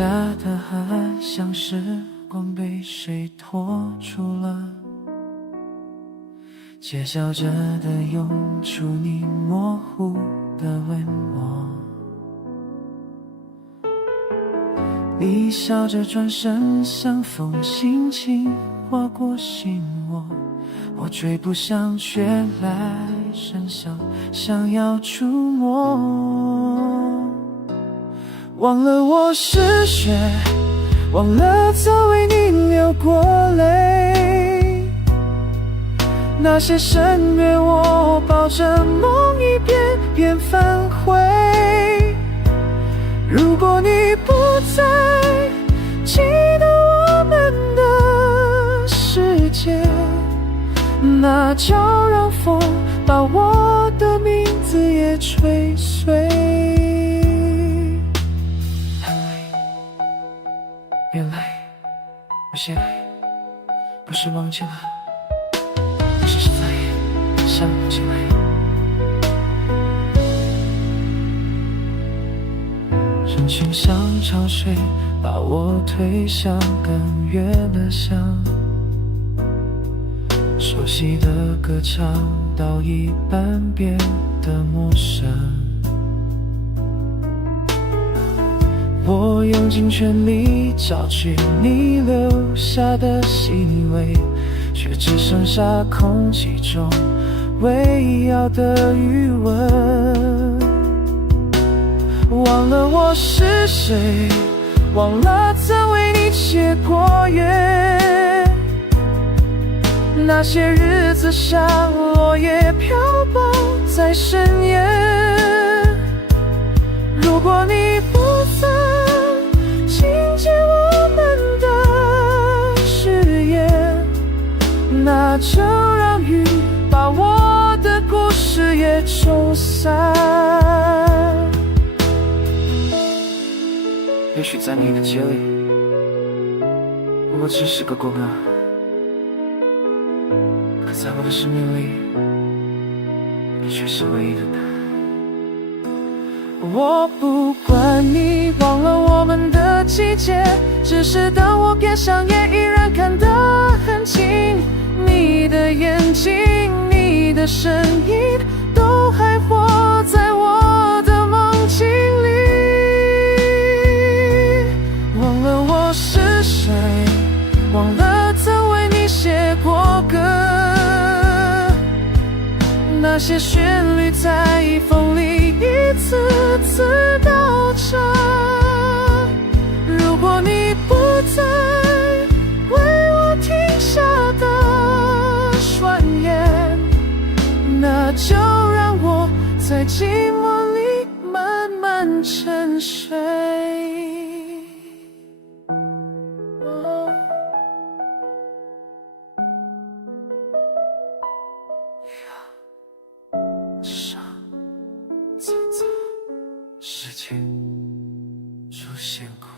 下的汗像时光被谁拖住了，街角着的涌出你模糊的温我。你笑着转身，像风轻轻划过心窝，我追不上，却来生效，想要触摸。忘了我是谁，忘了曾为你流过泪，那些深夜我抱着梦一遍遍反悔。如果你不再记得我们的世界，那就让风把我的名字也吹碎。很累，别累，有些累不是忘记了，而是再也想不起来。人群像潮水把我推向更远的乡，熟悉的歌唱到一半变得陌生。我用尽全力找去你留下的气味，却只剩下空气中微摇的余温。忘了我是谁，忘了曾为你写过约，那些日子像落叶飘泊在深夜。如果你不曾听见我们的誓言，那就让雨把我的故事也冲散。也许在你的街里，我只是个过客，可在我的生命里，你却是唯一的答案。我不管你忘了我们的季节，只是当我闭上眼，依然看得很清。你的眼睛，你的声音，都还活在我的梦境里。忘了我是谁，忘了曾为你写过歌，那些旋律在风里一次次倒着。如果你不再为我停下的双眼，那就让我在寂寞里慢慢沉睡。上次在世界出现过。